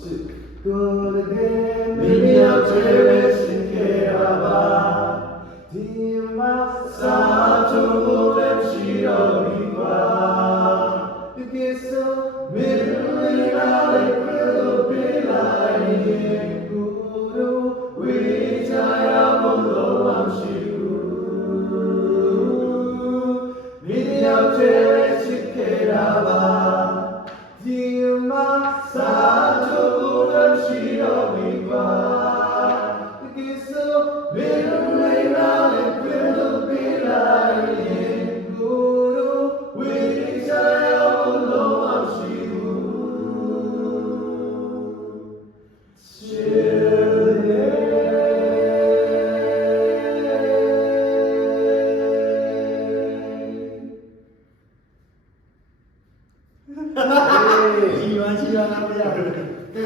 Good Many a cherish keraba Dima Sa to them she obiwa Yukiso Midly ale krilu pilai Guru Wijaya mundo am shiu Many a cherish keraba Dima Sa 哈哈哈哈哈！喜欢喜欢，不要，对。